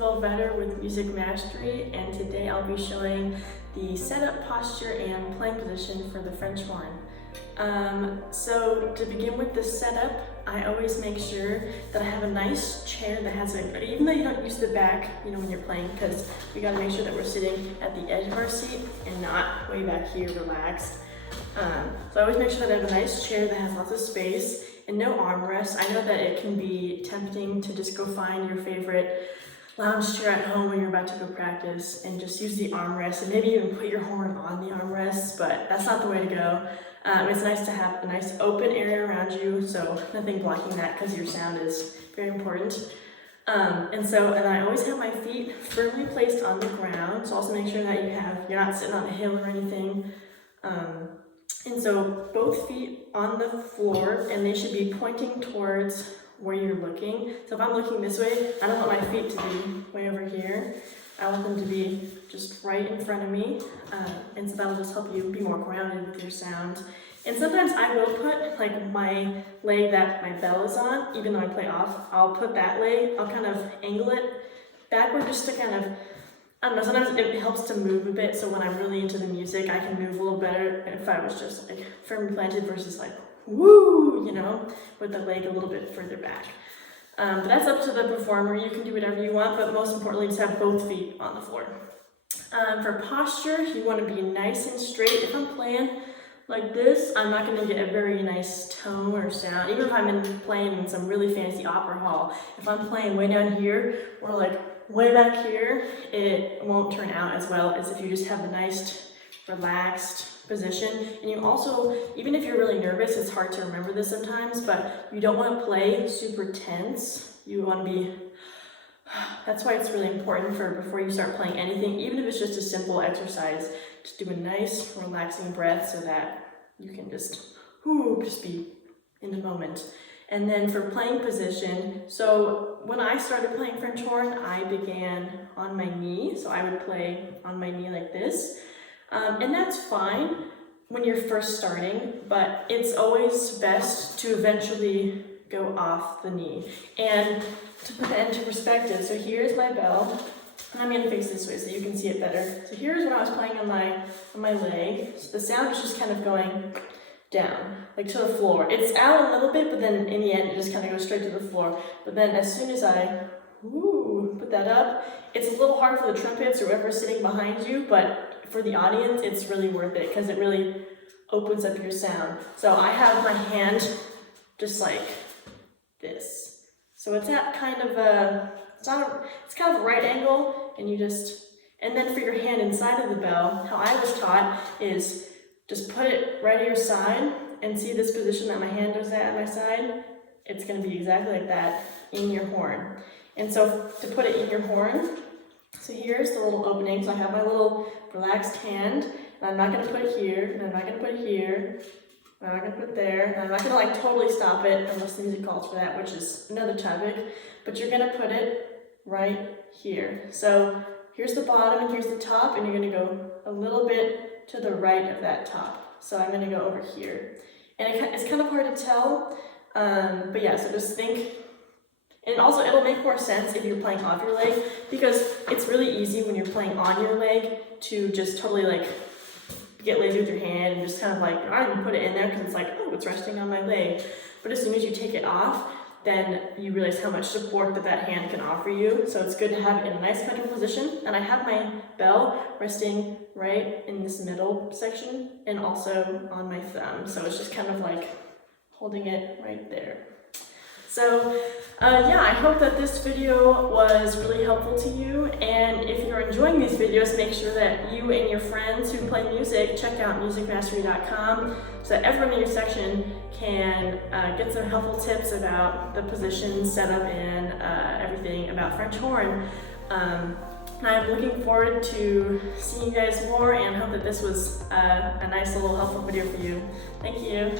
Isabel Vetter with Music Mastery, and today I'll be showing the setup, posture, and playing position for the French horn. So to begin with the setup, I always make sure that I have a nice chair that has even though you don't use the back, when you're playing, because we gotta make sure that we're sitting at the edge of our seat and not way back here relaxed. So I always make sure that I have a nice chair that has lots of space and no armrest. I know that it can be tempting to just go find your favorite lounge chair at home when you're about to go practice and just use the armrest and maybe even put your horn on the armrest, but that's not the way to go. It's nice to have a nice open area around you, so nothing blocking that because your sound is very important. And I always have my feet firmly placed on the ground, so also make sure that you're not sitting on a hill or anything. And so both feet on the floor, and they should be pointing towards where you're looking. So if I'm looking this way, I don't want my feet to be way over here. I want them to be just right in front of me. And so that'll just help you be more grounded with your sound. And sometimes I will put my leg that my bell is on, even though I play off, I'll put that leg, I'll kind of angle it backward just to kind of, I don't know, sometimes it helps to move a bit, so when I'm really into the music, I can move a little better if I was just firmly planted versus woo, with the leg a little bit further back. But that's up to the performer. You can do whatever you want, but most importantly, just have both feet on the floor. For posture, you want to be nice and straight. If I'm playing like this, I'm not going to get a very nice tone or sound. Even if I'm playing in some really fancy opera hall, if I'm playing way down here or way back here, it won't turn out as well as if you just have a nice, relaxed position. And you also, even if you're really nervous, it's hard to remember this sometimes, but you don't want to play super tense. You want to be, that's why it's really important before you start playing anything, even if it's just a simple exercise, just do a nice, relaxing breath so that you can just be in the moment. And then for playing position, so when I started playing French horn, I began on my knee. So I would play on my knee like this. And that's fine when you're first starting, but it's always best to eventually go off the knee. And to put that into perspective, so here's my bell, and I'm gonna face this way so you can see it better. So here's when I was playing on my leg. So the sound is just kind of going down, to the floor. It's out a little bit, but then in the end, it just kind of goes straight to the floor. But then as soon as I put that up, it's a little hard for the trumpets or whoever's sitting behind you, but for the audience, it's really worth it because it really opens up your sound. So I have my hand just like this. So it's at kind of it's kind of a right angle, and then for your hand inside of the bell, how I was taught is just put it right at your side and see this position that my hand is at my side. It's going to be exactly like that in your horn. And so to put it in your horn, so here's the little opening. So I have my little relaxed hand, and I'm not going to put it here, and I'm not going to put it here, and I'm not going to put it there, and I'm not going to totally stop it unless the music calls for that, which is another topic, but you're going to put it right here. So here's the bottom and here's the top, and you're going to go a little bit to the right of that top. So I'm going to go over here. And it's kind of hard to tell, but yeah, so just think. And also it'll make more sense if you're playing off your leg, because it's really easy when you're playing on your leg to just totally get lazy with your hand and just kind of I don't even put it in there because it's it's resting on my leg. But as soon as you take it off, then you realize how much support that hand can offer you. So it's good to have it in a nice comfortable position. And I have my bell resting right in this middle section and also on my thumb. So it's just kind of holding it right there. So yeah, I hope that this video was really helpful to you. And if you're enjoying these videos, make sure that you and your friends who play music check out musicmastery.band so that everyone in your section can get some helpful tips about the position, setup, and everything about French horn. And I'm looking forward to seeing you guys more and hope that this was a nice little helpful video for you. Thank you.